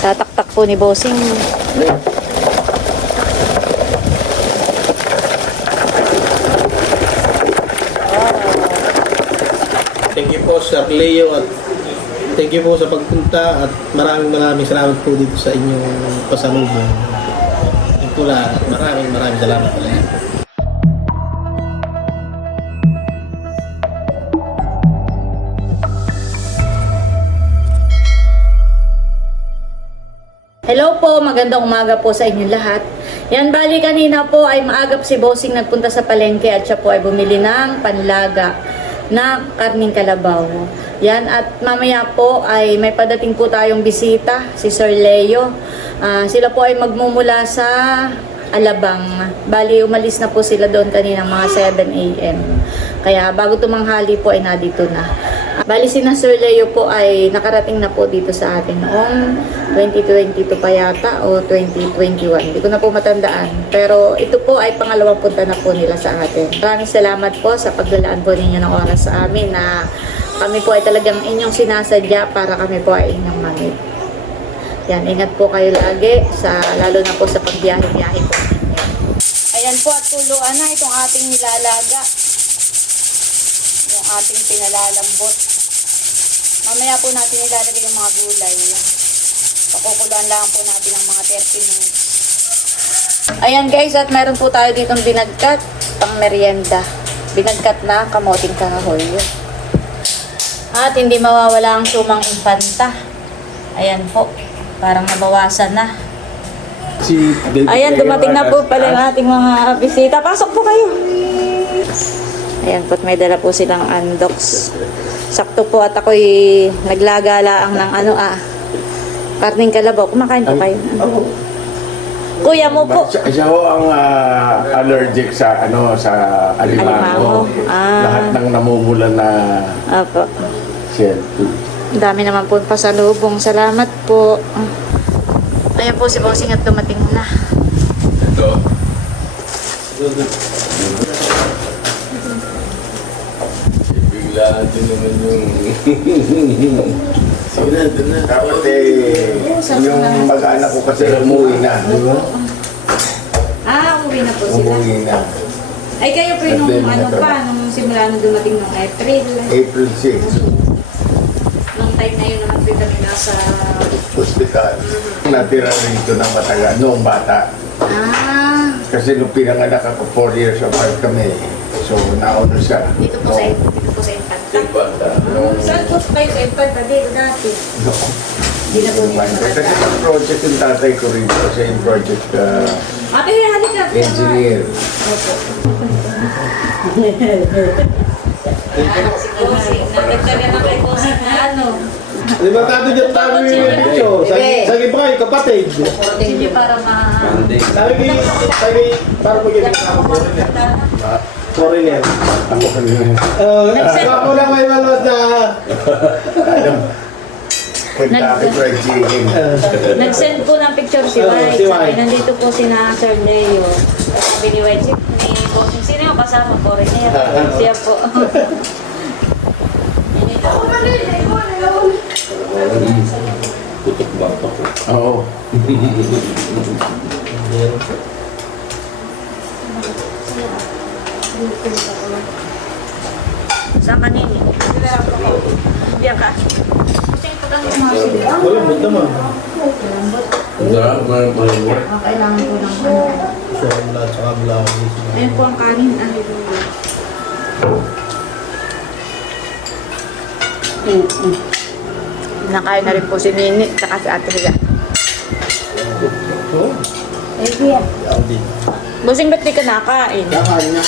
Tataktak po ni Bossing. Thank you po Sir Leo at thank you po sa pagpunta at maraming maraming salamat po dito sa inyong pasalubong. Yun po lahat. Maraming maraming salamat po magandang umaga po sa inyo lahat. Yan, bali kanina po ay maagap si Bossing nagpunta sa palengke at siya po ay bumili ng panlaga na karning kalabaw. Yan, at mamaya po ay may padating po tayong bisita, si Sir Leo. Ah, sila po ay magmumula sa Alabang. Bali, umalis na po sila doon kanina mga 7 a.m. Kaya bago tumanghali po ay nadito na. Bali, si na Sir Leo po ay nakarating na po dito sa atin noong 2022 pa yata o 2021. Hindi ko na po matandaan. Pero ito po ay pangalawang punta na po nila sa atin. Maraming salamat po sa paglalaan po ninyo ng oras sa amin na kami po ay talagang inyong sinasadya para kami po ay inyong mamit. Yan, ingat po kayo lagi, sa, lalo na po sa pagbiyahe-biyahe po. Ayan po at tuluan na itong ating nilalaga. Ating pinalalambot. Mamaya po natin ilalagay yung mga gulay. Pakukuluan lang po natin ng mga 30 minutes. Ayan guys, at meron po tayo ditong binagkat pang merienda. Binagkat na kamoting kahoy. At hindi mawawala ang sumang impanta. Ayan po. Parang nabawasan na. Ayan, dumating na po pala yung ating mga bisita. Pasok po kayo. Ayan po, may dala po silang andox. Sakto po at ako'y naglagalaang ng ano ah, karning kalabaw. Kumakain po kayo. Kuya mo po. Siya, siya ho ang ah, allergic sa ano sa alimango. Alimango. Ah. Lahat ng namumula na Apo. shell. Ang dami naman po pasalubong. Salamat po. Ayan po si Bossing at dumating na. Ito. Bigla din naman yung... Sige na, doon na. Dapat eh, yung mag-anak ko kasi umuwi na. Di ba? Ah, umuwi na po sila. Umuwi na. Ay, kayo po nung then, ano pa, nung simula nung dumating nung April. April 6, Nung time na yun naman po kami nasa... hospital. Natira rito ng mataga noong bata. Ah, Kasi nung pinanganak ako, 4 years apart kami. So, nauna siya. dito po sa dito po sa Saan po kayo sa? Dito Hindi na po nila Kasi ang project yung tatay ko rito kasi yung project uh, Ate, halika. engineer. Si Bossing. Nagtagtaga na kay Bossing na ano. Di ba tato dyan tayo yung picture? Sa sa iba kayo, kapatid. Hindi para ma... Sabi kay, sabi para magiging foreigner. Ako kanina. Uh, ako lang may malas na? Kentucky Fried Chicken. uh, Nag-send po ng picture si Oo, White. si Sabi, White. nandito po si na Sir Leo. Sabi ni White, si ni Bossing, sino yung kasama ko rin niya? Siya po. Yan ito. Oo. Saan kanini? Diyan ka. Lang yung mga sila. walang buta naman. Ah, kailangan ko ng ano. So, wala sa kabila ako dito. Ayun po ang kanin. Ah. Nakain na rin po si Nini, saka si Ate kuya. ako din. Busing ba't di ka nakain? Kakain niya.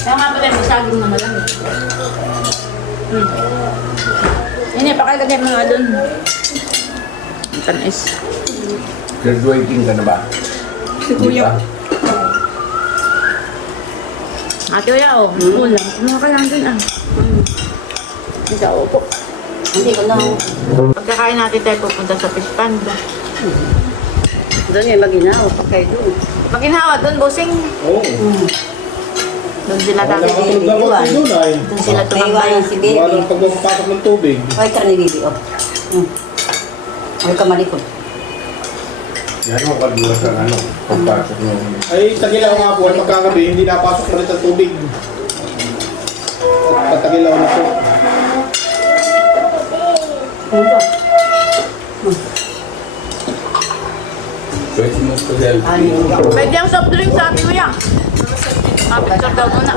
Kaya nga pala, may saging na malamig. Hmm. Nini, pakilagay mo nga dun. Ang tanis. Graduating ka na ba? Si Kuya. Ate Kuya, oh. Ulam. Kumuha ka lang dun, ah. Hmm. Isa, opo. Hindi ko na. Pagkakain natin tayo pupunta sa fish panda. Doon ay maginaw pa kayo doon. Maginhawa doon, busing. Oo. Doon sila dati. Ako sa doon ay. Doon sila tumambay. si baby. Walang pagpapasok ng tubig. Ay, ka ni baby, oh. Mm. Ay, kamalikot. Yan ang kadulas ng ano, pagpasok ng... Ay, tagilaw nga po, ay pagkagabi, hindi napasok na rin ang tubig. At patagilaw na po. Ano ba? Pwede mo sa selfie. Pwede ang soft drink sabi ko yan. Ah, picture daw muna.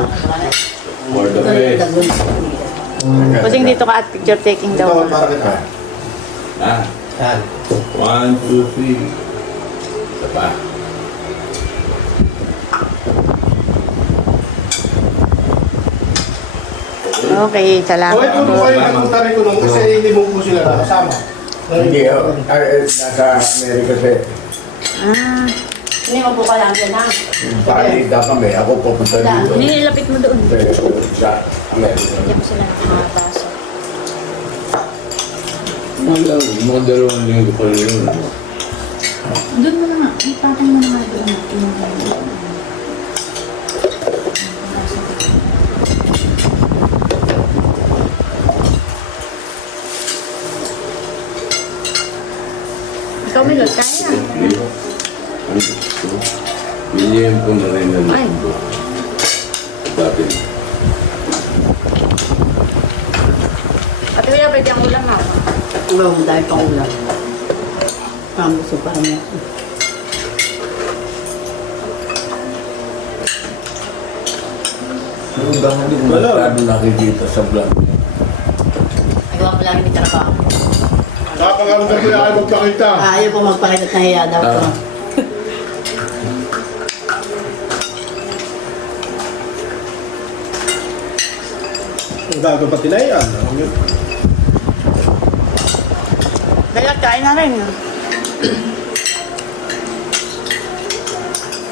For the best. Kasing dito ka at picture taking Ito, daw. para kita. Ah, one, two, three. Isa pa. Okay, salamat Okay, kung kayo nagpunta rin ko nung kasi hindi mo po sila nakasama. Hindi, oh, ay, nasa Amerika siya. Ah, Hindi mo po pala ang na. Pakita kami, ako pupunta dito. nilapit mo doon. Pero sa Amerika. Diyan sila nakapasok. Mga mga dalawang linggo pa rin yun. Doon mo na nga. Ipatay mo na nga doon. Ko na rin ng Ay. Dati. Ate Kuya, pwede ang ulam ha. Ulam, dahil pang ulam. Pamuso pa mo. Wala. Masyado nakikita sa vlog. Ayaw mo lang may trabaho. Nakakaganda ko yung ayaw magpakita. Ah, ayaw po magpakita na hiya daw po. Ah. Ang gago pa tinayan. Kaya kain na rin.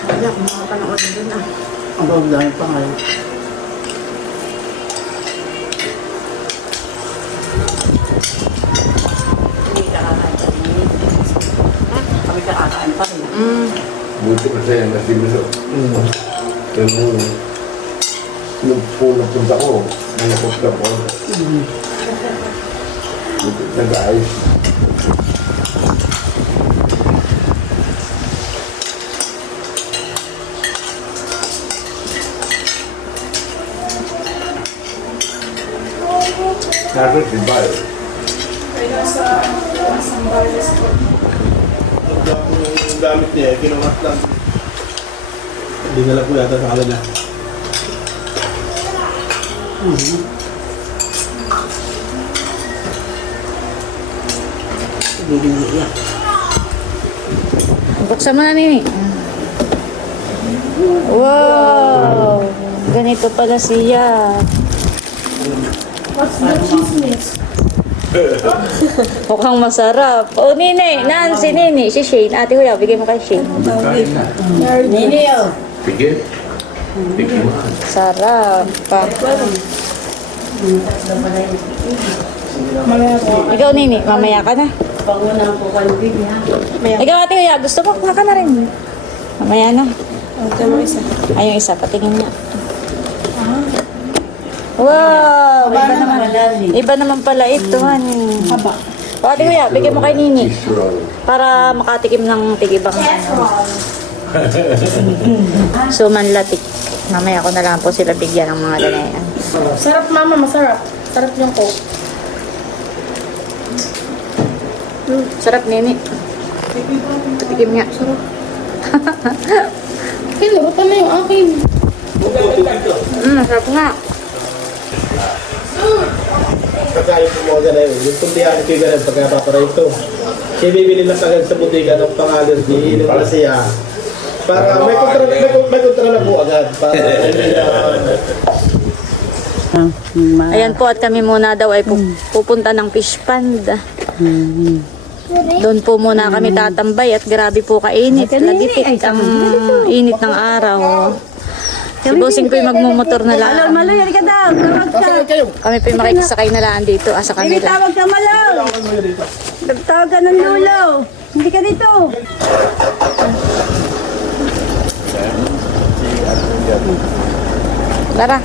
Wala, kung makapanood doon ah. Ang bawag dahil pa ngayon. Hindi ka kakain pa rin. Pa. Mm. Buti kasi yan kasi gusto. Pero nung nung punapunta ko, nalakot ka po. Buti nag-ayos. Nasa si Bayo. Yung gamit niya, kinuhat lang. Hindi na lang po yata sa Hindi iiyak. Buksan mo na, Nini. Wow! Ganito pala siya. Mukhang masarap. Oh, Nini. Nan, si Nini. Si Shane. Ate Kuya, bigay mo kay Shane. Nini, oh. Sige. Sarap. Pa. Ikaw, Nini. Mamaya ka na. Panguna po baby, ha? Ikaw, Ate Kuya. Gusto mo? Kuha ka na rin. Mamaya na. Ay, yung isa. Patingin niya. Wow! Iba naman. Iba naman pala ito, honey. Haba. O, Ate Kuya, bigyan mo kay Nini. Para makatikim ng tigibang ano. So, manlatik. Mamaya ko na lang po sila bigyan ng mga ganayan. Sarap mama, masarap. Sarap yung coke. Sarap, Nini. Patikim nga. Sarap. Kinurutan na yung akin. Mm, sarap nga. Kakain po mga ganun. Yung puntihan ko yung ganun pagka paparito. Siya bibili na kagad sa butika ng pang-allergy. Inom na siya. Para may kontra, may, may kontra na po agad. Para na... Ayan po at kami muna daw ay pu- pupunta ng fish pond. Doon po muna kami tatambay at grabe po kainit. Lagipit ang init ng araw. Si Bossing po'y magmumotor na lang. Maloy, halika daw. Tawag ka. Kami po'y makikisakay na lang dito ah, sa Hindi kanila. tawag ka Maloy. Nagtawag ka ng lulo. Hindi ka dito. Tara.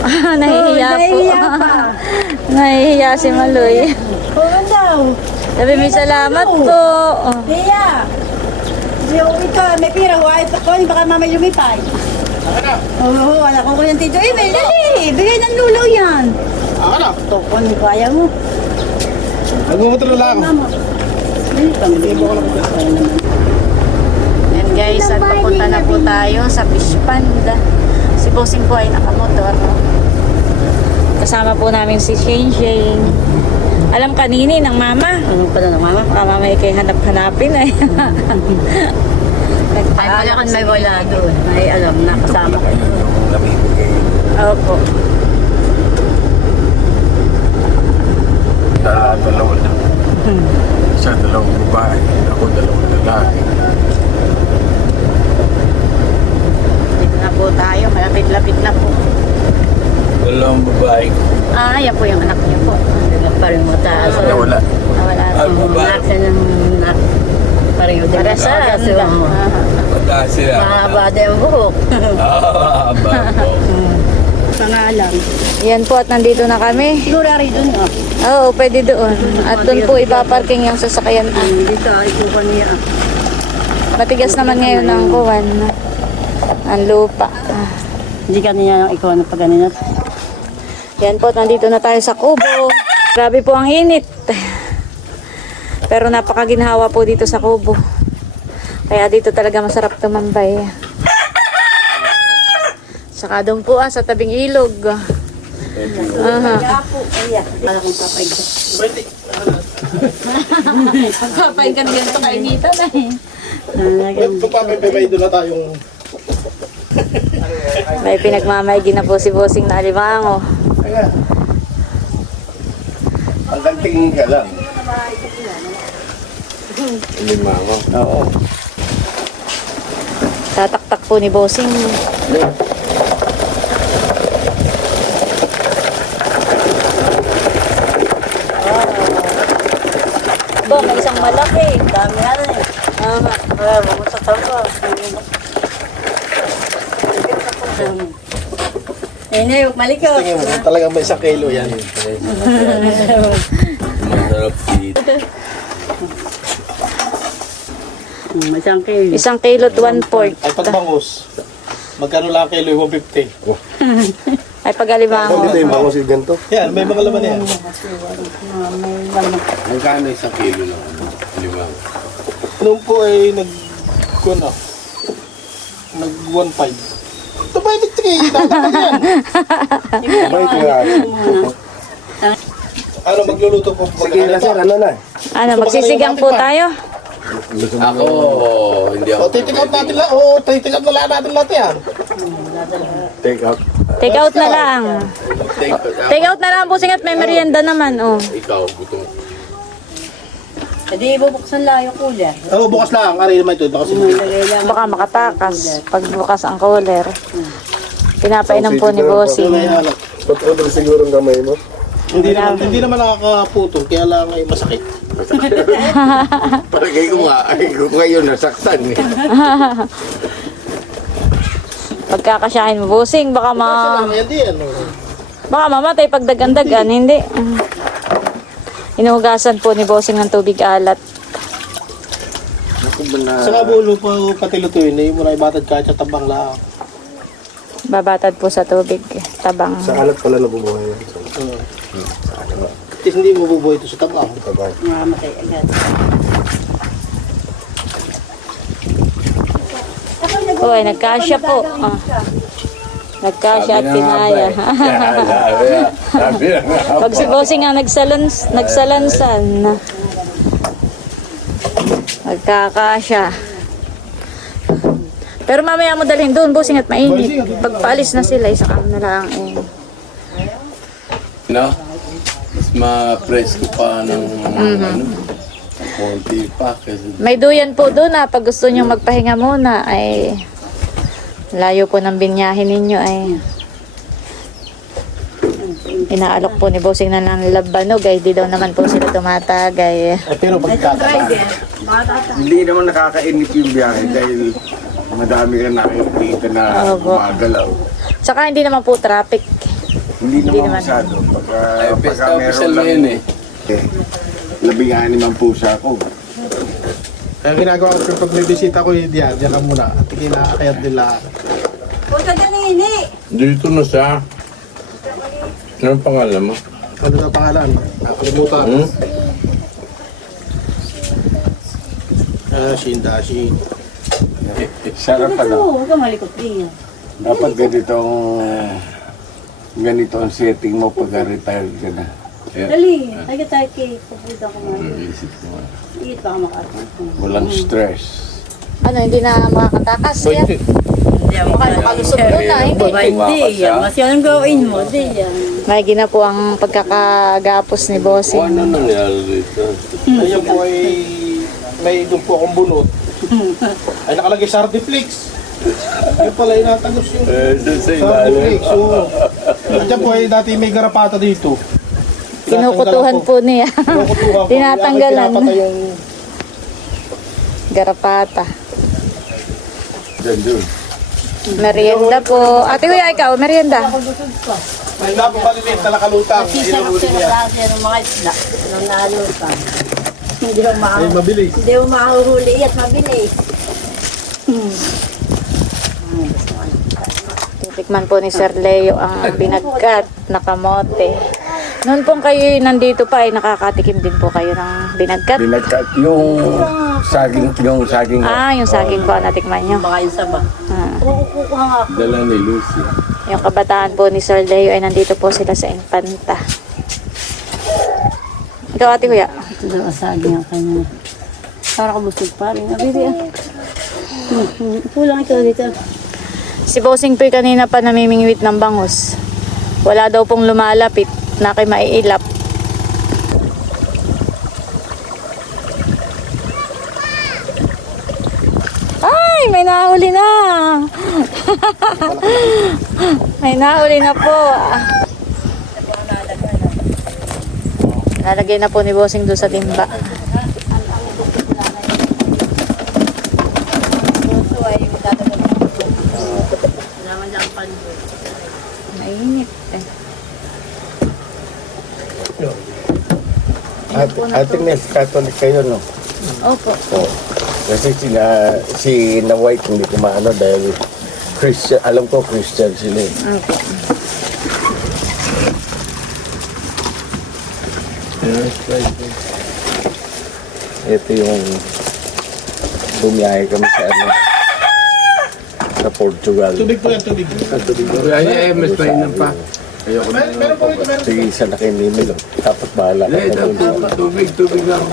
Ah, nahihiya Oh, po. nahihiya pa. Nahihiya si Maloy. Oo daw. Sabi may salamat po. Oh. Leia. Yung ito, may pira, huwag ako, baka mamay lumipay. Oo, wala ko ko yung tito Emil. Dali, bigay ng lulaw yan. Ako na. Tokon, kaya mo. Nagmumutro lang. Dali, pamili mo ko lang. Guys, at papunta na po tayo sa fish pond. Si Bossing po ay nakamotor. Kasama po namin si Shane Shane. Alam kanini ng mama. Ano pala ng mama? Baka mamaya kay hanap-hanapin ay. Ay, pala kung may wala doon. Ay, alam na, kasama ko. Opo. Sa dalawa na. Sa dalawang babae. Ako dalawang lalaki. Dito na po tayo. Malapit-lapit na po. Dalawang babae. Ah, yan po yung anak niyo po. Parang mataas. Nawala. Nawala Ah, na. babae. Ng nak. Pareho din. Para saan ba? Ah. Mataas sila. Mahaba din ang buhok. Ah, bago. Pangalan. Yan po at nandito na kami. Siguro rin doon, oh. Oo, pwede doon. At doon po ipaparking yung sasakyan. Ah, Dito, ikuha niya. Matigas naman ngayon ang kuwan. Ang lupa. Hindi ka niya ikaw na pag ganyan. Yan po, nandito na tayo sa Kubo. Grabe po ang init. Pero napakaginhawa po dito sa Kubo. Kaya dito talaga masarap tumambay. Saka doon po ah, sa tabing ilog. Aha. Papay ka. Na ganito kainitan na eh. Kung papay doon na tayong May pinagmamaigi na po si Bossing na alimango. Ang kantingin ka lang. Lima ko. Oo. Tataktak po ni Bossing. Ba, may isang malaki. Dami na mga sa tawag. Eh, na yung malikot. tingin mo, talagang may isang kilo yan. Masarap dito. Hmm, Isang kilo. Isang kilo at one fourth. Ay pagbangus. Magkano lang ang kilo? 150. Ay pag alimango. yung bango si ganito. Yan, may mga laman yan. Magkano isang kilo lang? Noon po ay nag... Kuno. Nag 1.5. Ito ba yung tigay? Tatapag yan. Abay, kaya. Ano magluluto po? Sige na sir, ano na? Ano, magsisigang po tayo? Ako, hindi O, titik out natin lang. O, titik out na lang natin lahat yan. Take out. Take out na lang. Take out. Take out na lang po at may merienda naman. Oh. Ikaw, gutom. Hindi, bubuksan lang yung cooler. Oo, bukas lang. Ari naman ito. Baka simple. Lagay lang. Baka makatakas pag bukas ang cooler. Pinapainom po ni Bossing. Halak. Patulog siguro ang kamay mo. Hindi naman, hindi naman nakakaputol. Kaya lang ay masakit. Parang kayo nga, ay ko ngayon nasaktan eh. Pagkakasyahin mo, Bossing, baka ma... Sila oh. Baka mamatay pag dagan-dagan. Hindi. Inuhugasan po ni Bossing ng tubig alat. Sa kabulo po pati lutuin. Hindi mo na ibatad kahit sa tabang lang. Babatad po sa tubig. Tabang. Sa alat pala nabubuhay yan. Oo. At least hindi mo bubuhay ito sa tabang. Sabay. Mamatay agad. Uy, nagkasya po. Ah. Nagkasya at pinaya. Sabi na nga. Pag si Bossing ang nagsalans, nagsalansan. Magkakasya. Pero mamaya mo dalhin doon, Bossing, at mainit. Pag paalis na sila, isang araw na lang. Eh. No? Mas ma-presko pa ng ano, konti pa kasi May duyan po doon ah. Pag gusto nyo magpahinga muna, ay layo po ng binyahin ninyo ay inaalok po ni Bossing na lang labanog ay di daw naman po sila tumatagay. Eh, pero pagkataba. Hindi naman nakakainip yung biyahe dahil madami ka nakikita na Opo. gumagalaw. Tsaka hindi naman po traffic. Hindi Hindi naman naman. masyado. Pagka, Ay, pagka best meron official lang, yun eh. eh, labing anim ang pusa ko. Kaya ginagawa ko pag may bisita ko, diyan, diyan ka muna. At kinakayat nila. Huwag ka ganini. Dito na siya. Anong pangalan mo? Ano na pangalan? Nakalimutan. Hmm? Ah, Shin Dashi. Sarap pala. Oo, huwag ka malikot din. Dapat ganitong ganito ang setting mo pag retired ka na. Dali, tayo tayo kay Papunta ko man. Isip ko. Iit pa ka makakatawa. Walang stress. Ano, hindi na makakatakas yan. Pwede. Baka nakalusot doon na, hindi. Hindi. Yan. Mas yan ang gawin mo. Di yan. May gina po ang pagkakagapos ni Bossing. ano nangyari dito? Ayun po ay may doon po akong bunot. ay nakalagay sa Ardiflix. Yung pala inatagos yung Eh, sa. Andiyan po ay dati may garapata dito. Kinukutuhan po niya. Kinukutuhan po. Tinatanggalan. Yung Garapata. Diyan doon. Merienda po. Ate Kuya, ikaw, merienda. may lapo maliliit na nakalutang. Sila kasi ng mga isla. Nang nalutan. Hindi mo Ay, mahuhuli. mabilis. Hindi mo mahuhuli at mabilis. Titikman po ni Sir Leo ang binagkat na kamote. Noon pong kayo nandito pa ay nakakatikim din po kayo ng binagkat. Binagkat yung saging, yung saging. Ah, yung saging po natikman nyo. Baka yung saba. Ah. Kukuha nga ako. Dala ni Lucy. Yung kabataan po ni Sir Leo ay nandito po sila sa Infanta. Ikaw ate kuya. Ito daw asagi ang kanya. Para kabusog pa rin. Abili ah. Hmm, hmm. Kulang ito dito. Si Bossing Poy kanina pa namimingwit ng bangus. Wala daw pong lumalapit na kay maiilap. Ay, may nahuli na. may nahuli na po. Lalagay na po ni Bossing doon sa timba. Puso ay dadagdag ng puso. Naman lang panyo. Mainit eh. At, ating Nes, Catholic kayo, no? Opo. Oo. Kasi sila, si na White hindi ko maano dahil Christian, alam ko Christian sila eh. Opo. Ito yung bumiyahe kami sa ano, sa Portugal. Tubig po yan, tubig. Ay, ay, mas mainam pa. Ayoko na. Meron meron po ito, meron. Sige, isa na kay Mimil. oh. Tapos bahala ka na dun sa- tama, tubig, tubig lang.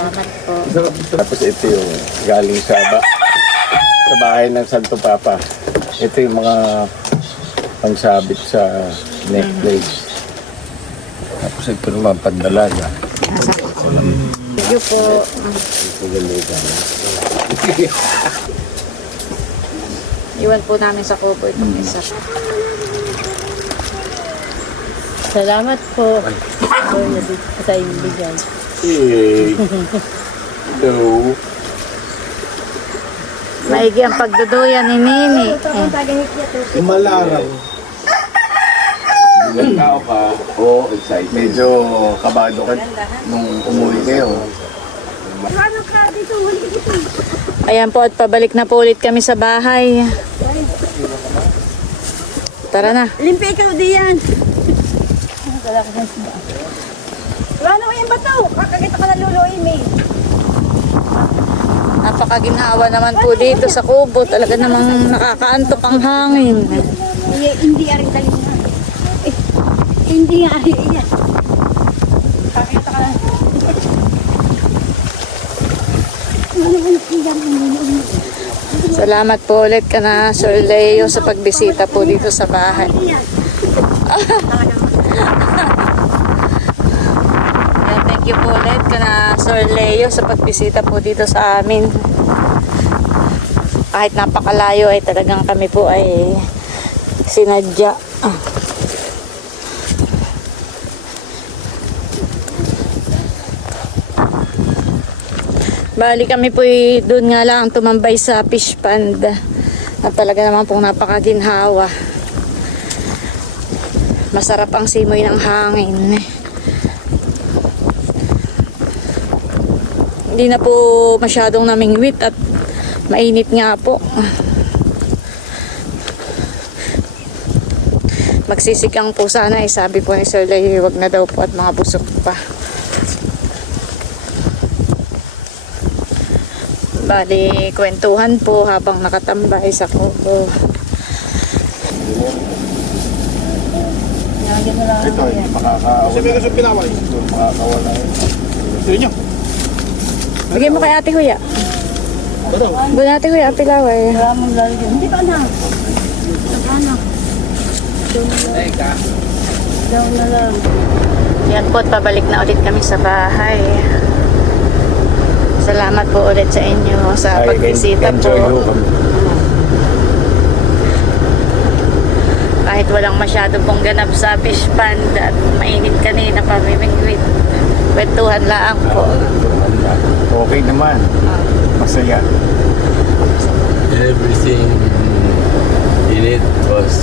Tapos ito yung galing sa ba sa bahay ng Santo Papa. Ito yung mga pangsabit sa necklace. Tapos ito naman pandalaga. Thank you po. Iwan po namin sa kubo itong isa. Salamat po. Ito na dito sa inyong bigay. Hey. So, Maigi ang pagduduyan ni Nini. Eh, Malarang. Ilang tao ka? Oo, excited. medyo kabado ka nung umuwi kayo. Ayan po at pabalik na po ulit kami sa bahay. Tara na. Limpi ikaw diyan. Ano yung bato? Kakakita ka na luluin eh. Napakaginhawa naman po dito sa kubo. Talaga namang nakakaantok ang hangin. Hindi, hindi aring dali na. Eh, hindi nga ari iyan. Kakakita ka na. Salamat po ulit ka na Sir Leo sa pagbisita po dito sa bahay. Ayan, thank you po ulit ka na Sir Leo sa pagbisita po dito sa amin. Kahit napakalayo ay talagang kami po ay sinadya. Bali kami po doon nga lang tumambay sa fish pond na talaga naman pong napakaginhawa. Masarap ang simoy ng hangin. Hindi na po masyadong namingwit at mainit nga po. Magsisikang po sana eh, sabi po ni Sir Lay, wag na daw po at mga busok pa. Bali, kwentuhan po habang nakatambay sa kubo. Ito, hindi makakawala. Sabi ko sa pinawal. Ito, makakawala. Ito. Bigay mo kay Ate Huya. Ano? Doon Ate Huya, pilaway. Maraming lalagyan. Hindi pa anak. Anak. Daw na lang. Yan po at pabalik na ulit kami sa bahay. Salamat po ulit sa inyo sa pagbisita po. Kahit walang masyado pong ganap sa fish pond at mainit kanina pa mimingwit. Kwentuhan lang po. Okay naman. Masaya. Everything in it was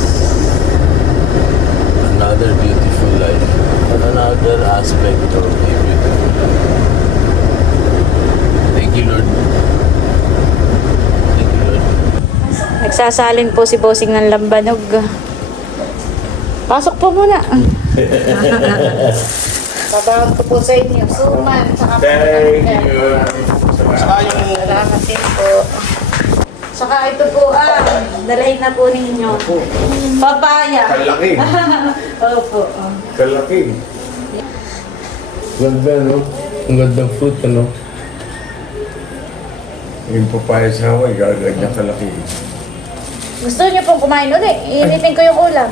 another beautiful life. Another aspect of a beautiful life. Thank you, Lord. Thank you, Lord. Nagsasalin po si Bossing ng lambanog. Pasok po muna. Babawag ko po sa inyo. Suman. Saka Thank you. Saka yung Salamat din po. Saka ito po ah, dalahin na po ninyo. Papaya. Kalaki. Opo. Kalaki. Ganda, no? Ang gandang fruit, ano? Yung papaya sa Hawaii, gaganyan kalaki. Gusto niyo pong kumain ulit? Iinitin ko yung ulam.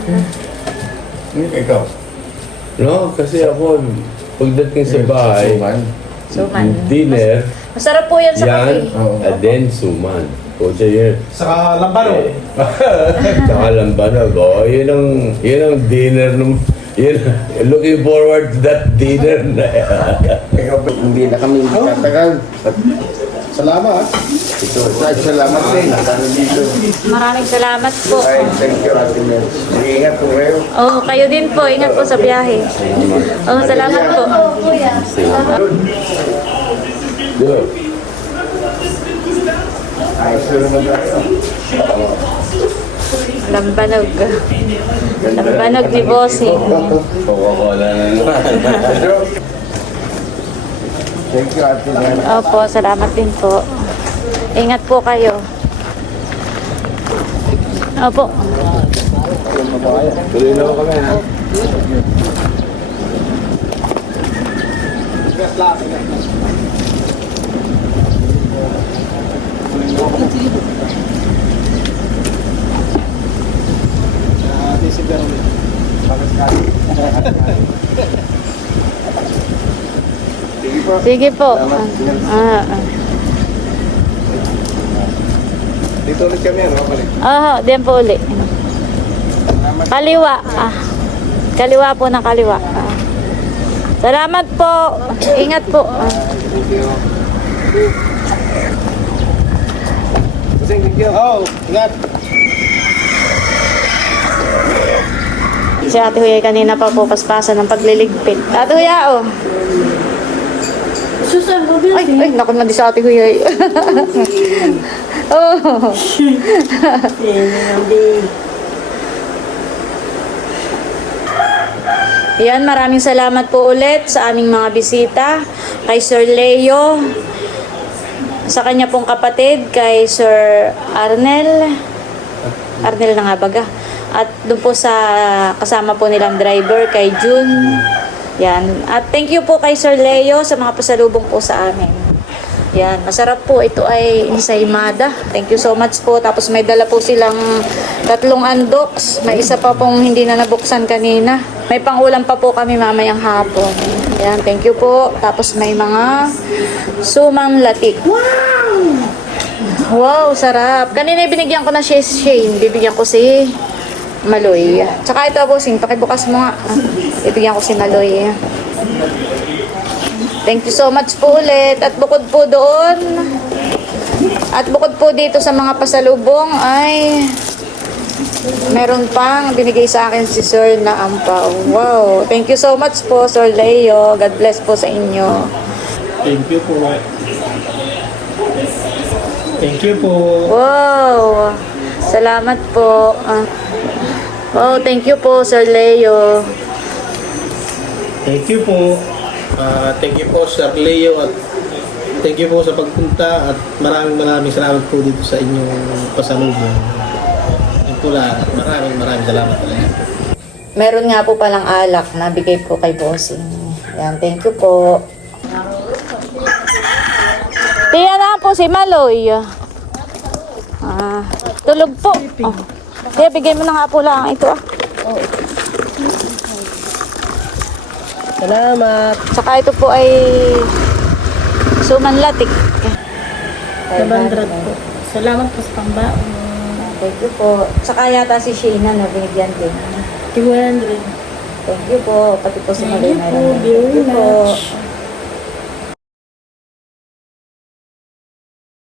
Hmm, ikaw. No, kasi ako, pagdating sa bahay, Suman. Suman. dinner, Masarap po yan sa kape. yan, and then suman. O siya yun. Saka lambano. Saka lambanog. O, yun ang, yun ang dinner nung, yun, looking forward to that dinner na hindi na kami magtatagal. At Salamat. Ito, at salamat din. Dito. Maraming salamat po. Ay, thank you, Ate Mel. Ingat po kayo. Oh, kayo din po. Ingat po sa biyahe. Oh, salamat po. Good. Ayos na naman tayo. Lambanog. Lambanog ni Bossing. Coca-Cola na naman. Thank you, Ate Mel. Opo, salamat din po. Ingat po kayo. Opo. Tuloy na kami, ha? Sige po. Ah, ah. Dito ulit kami, ano? Balik. Oo, diyan po uli. Kaliwa. Ah. Kaliwa po ng kaliwa. Ah. Salamat po. Ingat po. Ah. Thank you. Oh, ingat. Si Ate Huya kanina pa po paspasan ng pagliligpit. Ate Huya, oh. Susan, Ay, ay, naku na di sa Ate Huya. oh. Yan, maraming salamat po ulit sa aming mga bisita. Kay Sir Leo, sa kanya pong kapatid, kay Sir Arnel. Arnel na nga baga. At doon po sa kasama po nilang driver, kay June. Yan. At thank you po kay Sir Leo sa mga pasalubong po sa amin. Yan, masarap po. Ito ay ensaymada. Thank you so much po. Tapos may dala po silang tatlong andoks. May isa pa pong hindi na nabuksan kanina. May pangulam pa po kami mamayang hapon. Yan, thank you po. Tapos may mga sumang latik. Wow! Wow, sarap. Kanina binigyan ko na si Shane. Bibigyan ko si Maloy. Tsaka ito, bossing. Pakibukas mo nga. Ah, Bibigyan ko si Maloy. Thank you so much po ulit. At bukod po doon, at bukod po dito sa mga pasalubong ay Meron pang binigay sa akin si Sir na ampaw. Wow. Thank you so much po, Sir Leo. God bless po sa inyo. Thank you po. Thank you po. Wow. Salamat po. Ah. Wow, thank you po, Sir Leo. Thank you po. Ah, thank you po Sir Leo at thank you po sa pagpunta at maraming maraming salamat po dito sa inyong pasalubong. Yun po lahat. Maraming maraming salamat talaga. Meron nga po palang alak na bigay po kay Bossing. Yan, thank you po. Tiyan na po si Maloy. Ah, tulog po. Oh. Kaya bigay mo na nga po lang ito ah. Salamat. Saka ito po ay sumanlatik. Nabandrat po. Salamat po sa pambaon. Thank you po. Saka yata si Sheena na binigyan din. 200. Thank you po. Pati po si Thank you po very Thank you po. much.